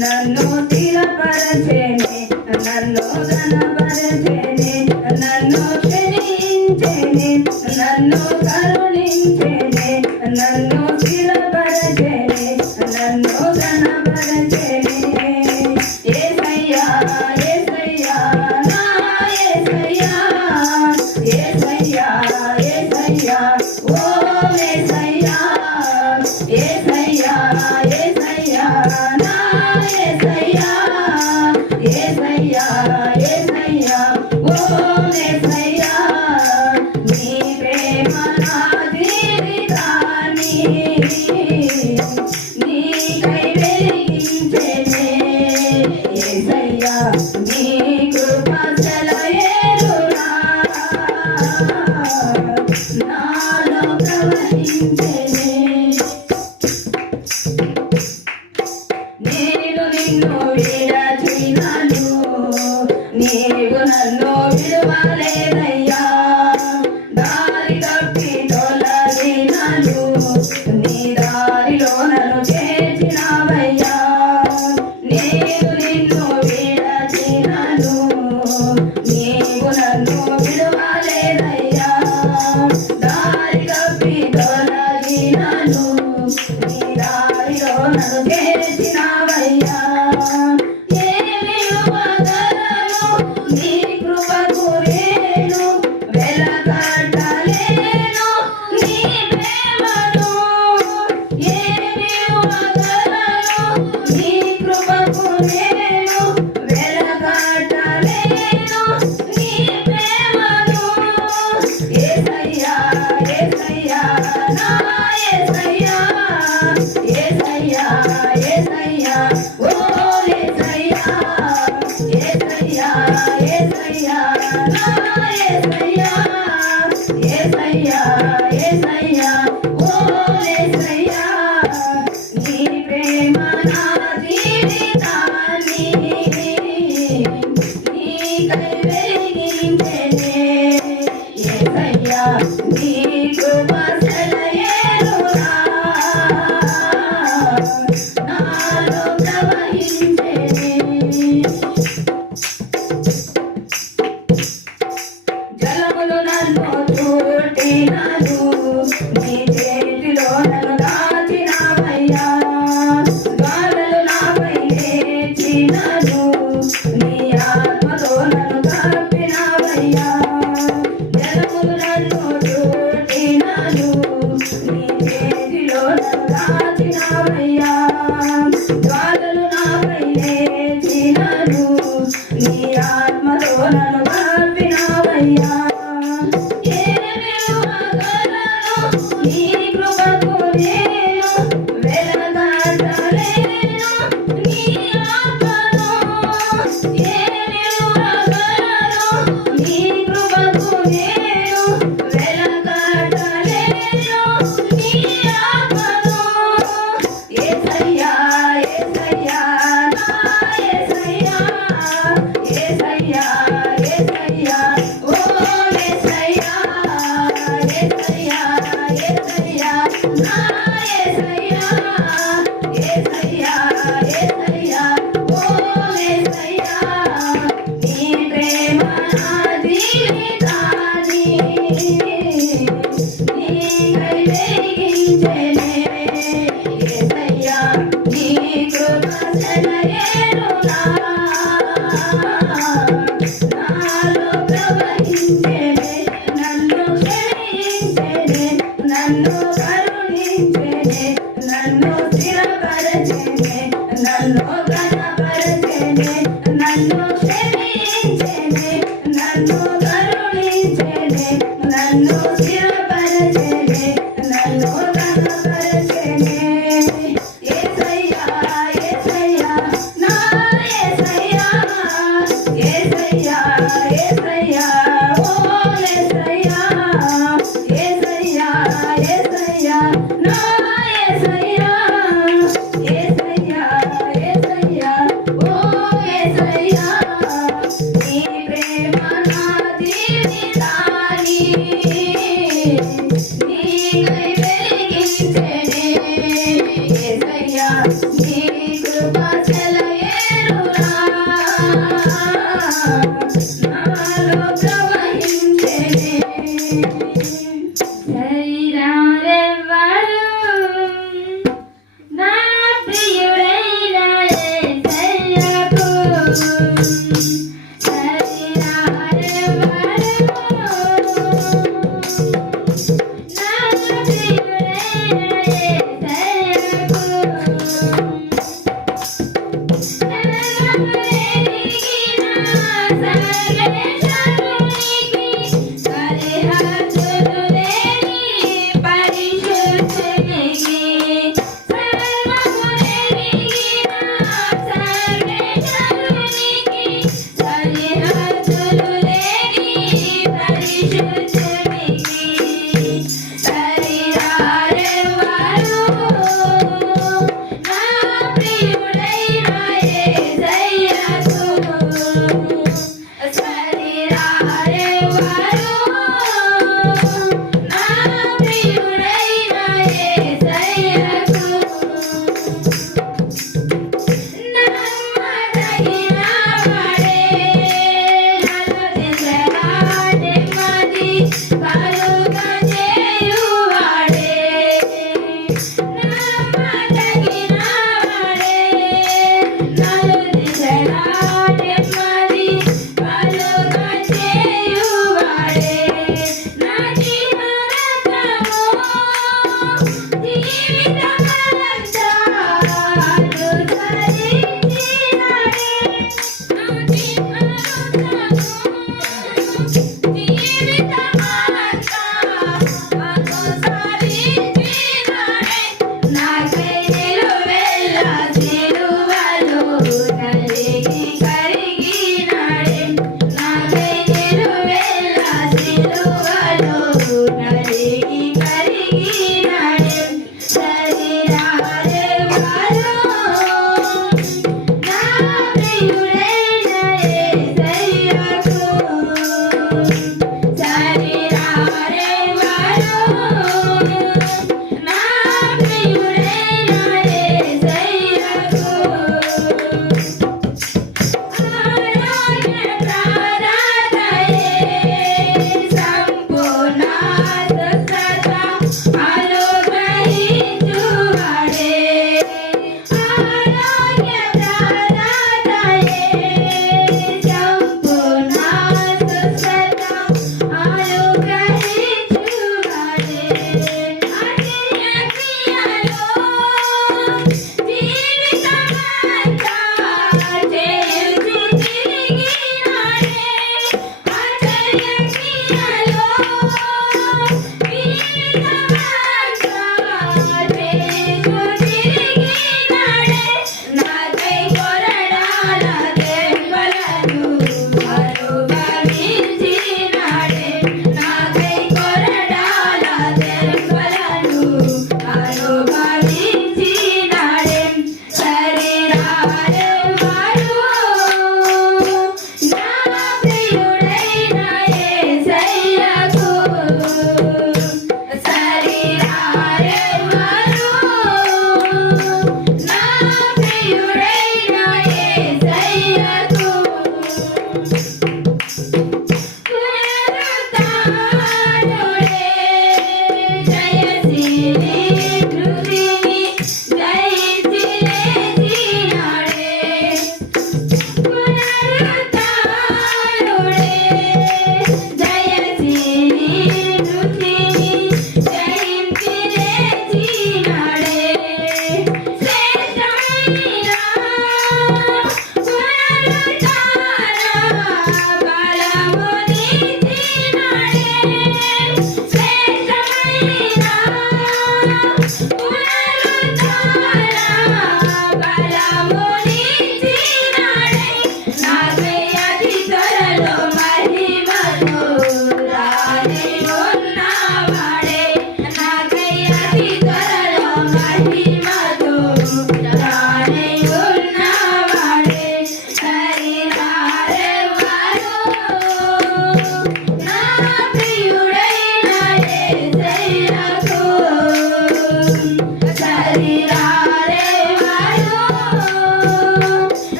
నన్ను స్థిరపరచెనే నన్ను ఘనపరచెనే నన్ను క్షమించెనే నన్ను కరుణించెనే నన్ను స్థిరపరచెనే నన్ను ఘనపరచెనే యేసయ్యా యేసయ్యా నా యేసయ్యా యేసయ్యా యేసయ్యా ఓ యేసయ్యా యేసయ్యా యేసయ్యా నా యేసయ్యా యేసయ్యా యేసయ్యా ఓ యేసయ్యా నీ ప్రేమ నా జీవితాన్ని నీకై వెలిగించెనే యేసయ్యా నీ కృప సెలయేరునా నాలో ప్రవహించెనే నేను నిన్ను విడచినను నీవు నన్ను విడువలేదయ్యా దారి తప్పి తొలగినను నీ దారిలో నన్ను చేర్చినావయ్యా నేను నిన్ను విడచినను నీవు నన్ను విడువలేదయ్యా దారి తప్పి తొలగినను నీ దారిలో నన్ను చేర్చినావయ్యా ఏమి వదలను నీ కృపకు నేను వెలకట్టలేను నీ ప్రేమను ఏమి వదలను నీ కృపకు నేను వెలకట్టలేను నీ ప్రేమను యేసయ్యా యేసయ్యా నా యేసయ్యా యేసయ్యా యేసయ్యా ఓ యేసయ్యా యేసయ్యా యేసయ్యా నా యేసయ్యా యేసయ్యా యేసయ్యా ఓ యేసయ్యా నీ ప్రేమ నా జీవితాన్ని నీకై వెలిగించెనే యేసయ్యా నీ కృప సెలయేరునా నాలో ప్రవహించెనే జలములు నన్ను చుట్టినను నీ చేతిలో నన్ను దాచినావయ్యా గాలులు నాపై లేచినను నీ ఆత్మతో నన్ను కప్పినావయ్యా శరీరారెవ్వరు నా ప్రియుడైన యేసయ్యకు శరీరారెవ్వరు నా ప్రియుడైన యేసయ్యకు సర్వేశ్వరునికి కలిహ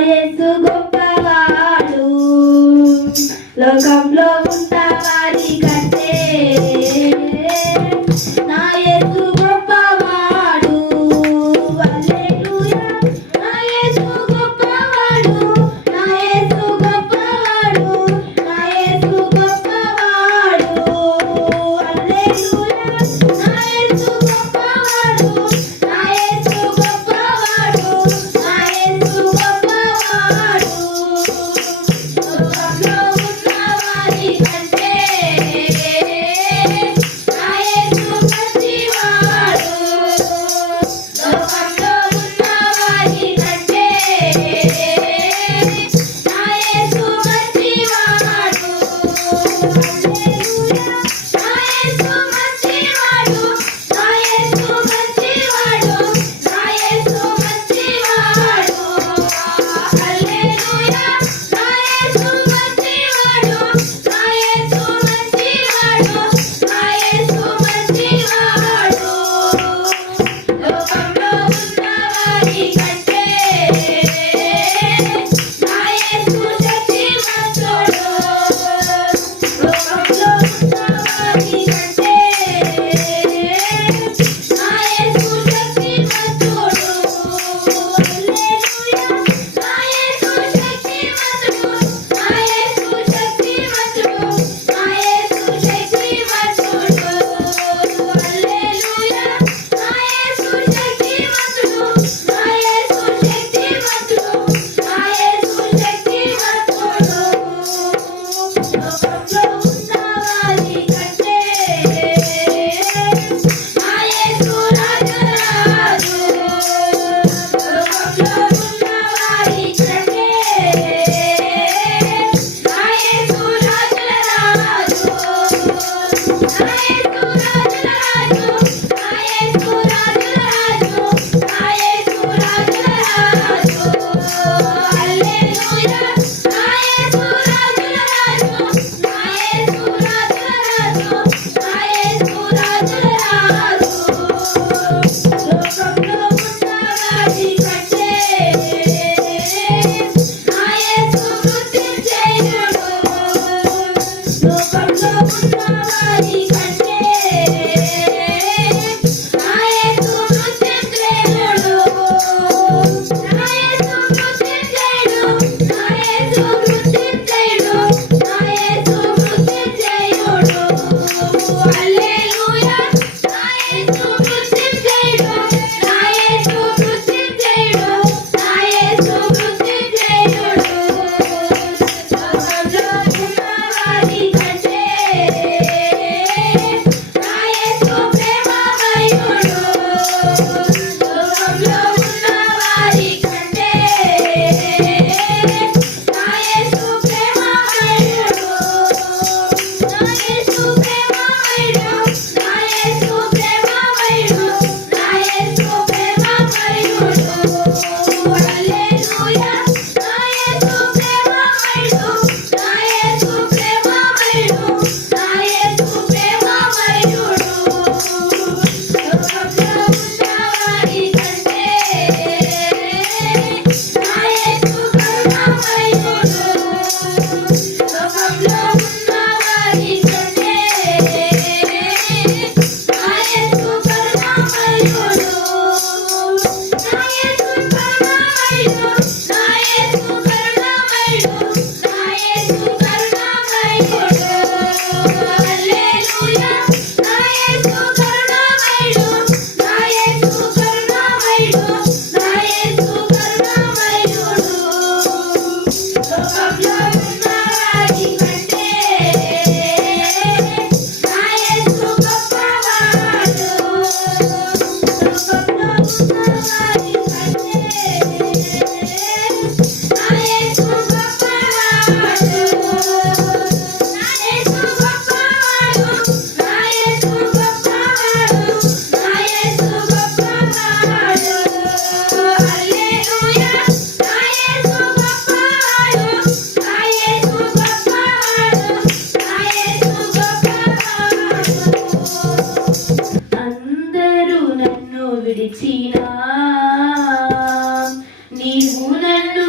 యేసు గొప్పవాడు లోకంలో ఉన్న వారి కంటే నా యేసు గొప్పవాడు హల్లెలూయా నా యేసు గొప్పవాడు నా యేసు గొప్పవాడు నా యేసు గొప్పవాడు హల్లెలూయా నా యేసు గొప్పవాడు నా యేసు గొప్పవాడు నా యేసు గొప్పవాడు లోకంలో ఉన్న వారి కంటే నా యేసు మంచివాడు లోకంలో ఉన్న వారి కంటే నా యేసు మంచివాడు హల్లెలూయా నా యేసు మంచివాడు నా యేసు మంచివాడు నా యేసు మంచివాడు హల్లెలూయా నా యేసు మంచివాడు నా యేసు మంచివాడు నా యేసు మంచివాడు లోకంలో ఉన్న వారి కంటే నా యేసు శక్తిమంతుడు లోకంలో ఉన్న వారి కంటే నా యేసు శక్తిమంతుడు హల్లెలూయా నా యేసు శక్తిమంతుడు నా యేసు శక్తిమంతుడు నా యేసు శక్తిమంతుడు హల్లెలూయా నా యేసు శక్తిమంతుడు నా యేసు శక్తిమంతుడు నా యేసు శక్తిమంతుడు లోకంలో ఉన్న వారి కంటే నా యేసు రాజరాజు లోకంలో ఉన్న వారి కంటే నా యేసు రాజరాజు నా యేసు రాజరాజు నా యేసు రాజరాజు నా యేసు రాజరాజు హల్లెలూయా నా యేసు రాజరాజు నా యేసు రాజరాజు నా యేసు రాజరాజు లోకంలో ఉన్న వారి కంటే నా యేసు మృత్యుంజయుడు లోకంలో ఉన్న వారి కంటే నా యేసు మృత్యుంజయుడు నా యేసు మృత్యుంజయుడు నా యేసు మృత్యుంజయుడు నా యేసు మృత్యుంజయుడు హల్లెలూయా నా యేసు మృత్యుంజయుడు నా యేసు మృత్యుంజయుడు నా యేసు మృత్యుంజయుడు లోకంలో ఉన్న వారి కంటే నా యేసు ప్రేమమయుడు లోకంలో ఉన్న వారి కంటే నా యేసు ప్రేమమయుడు నా యేసు ప్రేమమయుడు నా యేసు ప్రేమమయుడు నా యేసు ప్రేమమయుడు హల్లెలూయా నా యేసు ప్రేమమయుడు నా యేసు ప్రేమమయుడు నా యేసు ప్రేమమయుడు లోకంలో ఉన్న వారి కంటే నా యేసు కరుణామయుడు లోకంలో ఉన్న వారి కంటే నా యేసు కరుణామయుడు నా యేసు కరుణామయుడు నా యేసు కరుణామయుడు నా యేసు కరుణామయుడు హల్లెలూయా నా యేసు కరుణామయుడు నా యేసు కరుణామయుడు నా యేసు కరుణామయుడు లోకంలో ఉన్న వారి కంటే నా యేసు గొప్పవాడు లోకంలో ఉన్న వారి కంటే నా యేసు గొప్పవాడు నా యేసు గొప్పవాడు నా యేసు గొప్పవాడు నా యేసు గొప్పవాడు హల్లెలూయా నా యేసు గొప్పవాడు నా యేసు గొప్పవాడు నా యేసు గొప్పవాడు అందరూ నన్ను విడిచినా నీవు నన్ను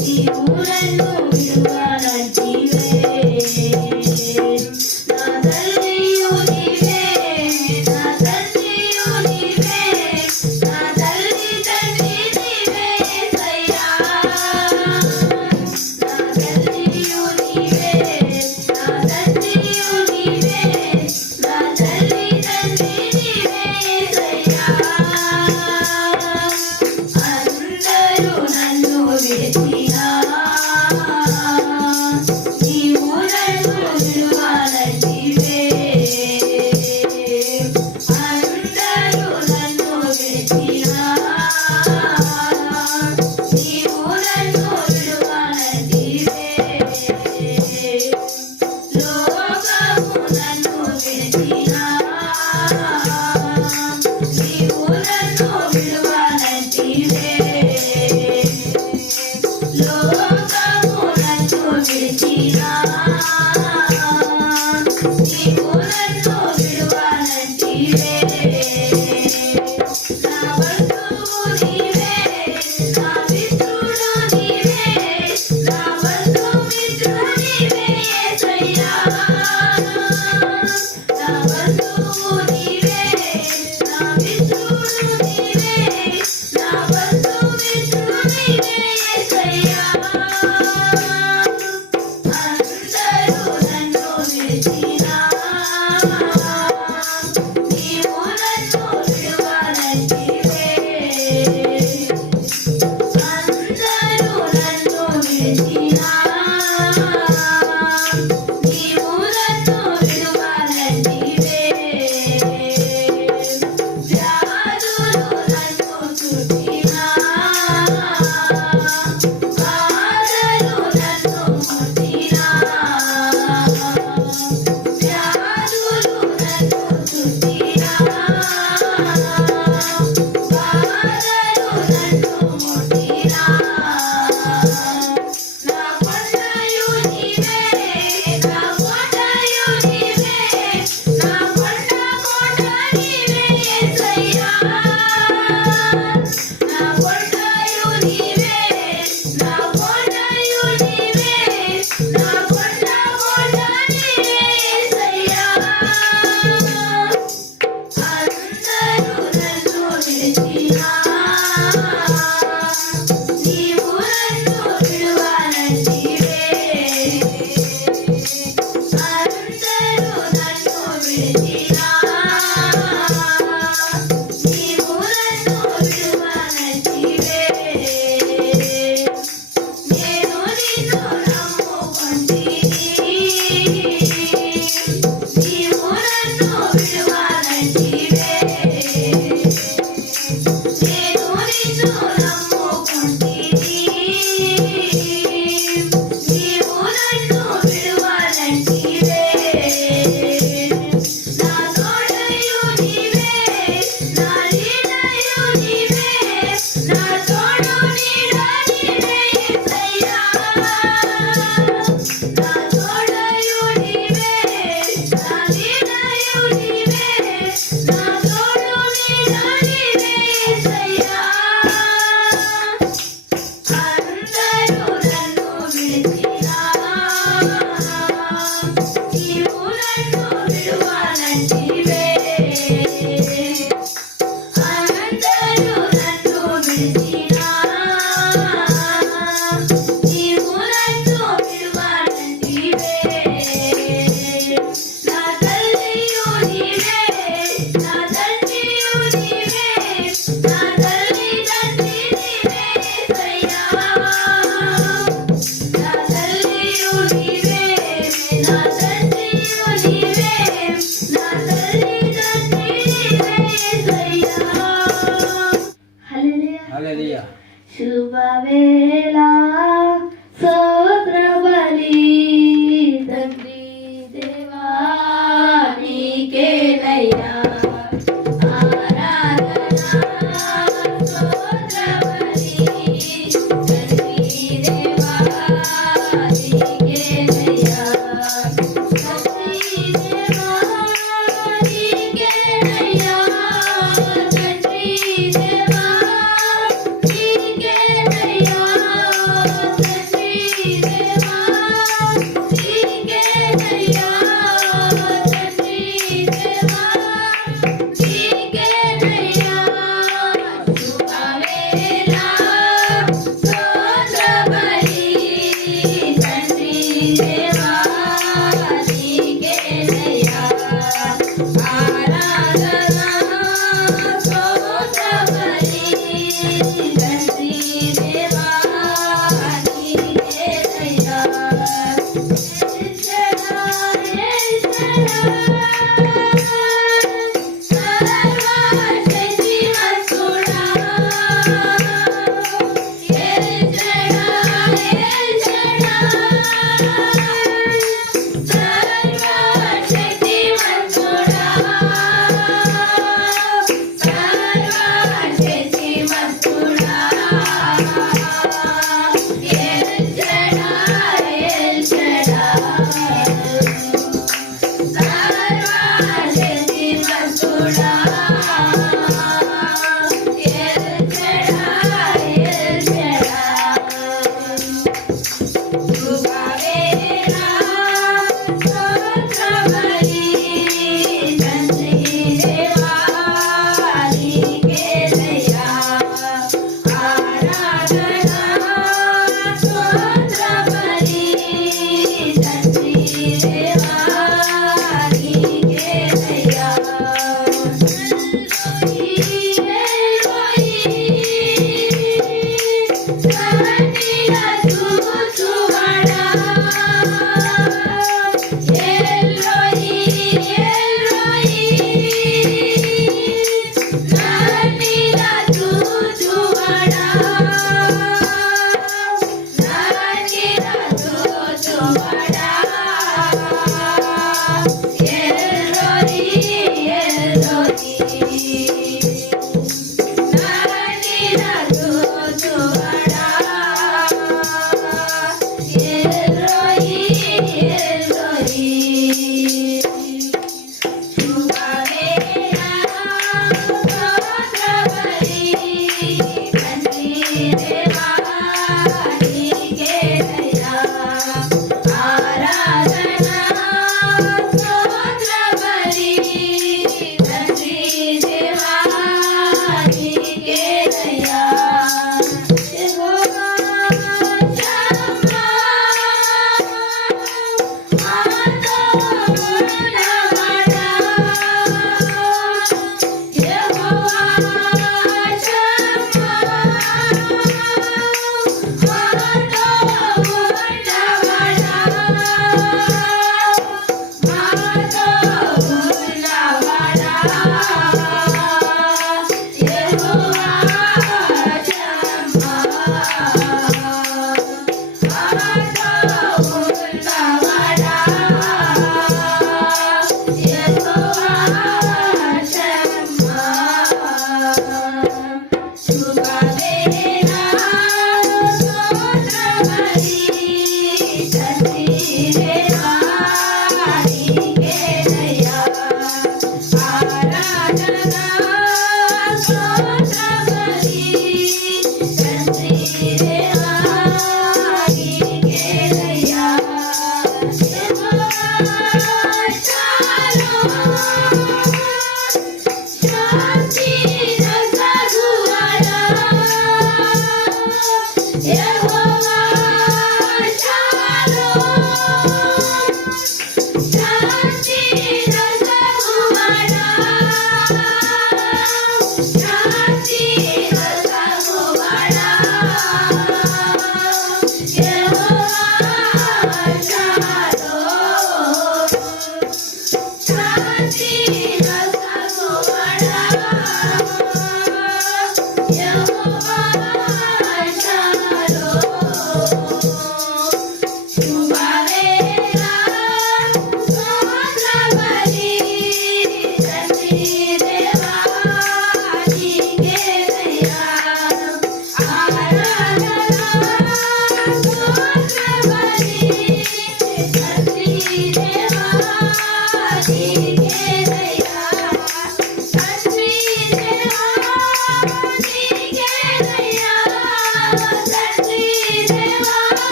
నీవు నన్ను విడువనంటివే. నా తల్లియు నీవే, నా తండ్రియు నీవే, నా తల్లి తండ్రి నీవే యేసయ్యా. నా తల్లియు నీవే, నా తండ్రియు నీవే, నా తల్లి తండ్రి నీవే యేసయ్యా. అందరూ నన్ను విడిచినా నీవు నన్ను విడువనంటివే. అందరూ నన్ను విడిచినా నీవు నన్ను విడువనంటివే. లోకము నన్ను విడిచినా నీవు నన్ను విడువనంటివే. లోకము నన్ను విడిచినా నీవు నన్ను విడువనంటివే. నా బంధువు నీవే, నా మిత్రుడు నీవే, నా బంధుమిత్రుడు నీవే యేసయ్యా. నా బంధువు నీవే, నా మిత్రుడు నీవే, నా బంధుమిత్రుడు నీవే యేసయ్యా. అందరూ నన్ను విడిచినా నీవు నన్ను విడువనంటివే. అందరూ నన్ను విడిచినా నీవు నన్ను విడువనంటివే. వ్యాధులు నన్ను చుట్టినా, బాధలు నన్ను ముట్టినా, వ్యాధులు నన్ను చుట్టినా, బాధలు నన్ను ముట్టినా, నా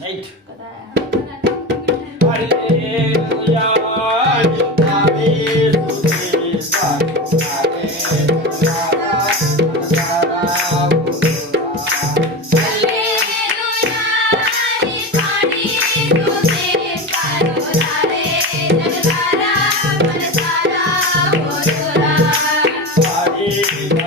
రైట్ హల్లెలూయా ఆమె స్తుతి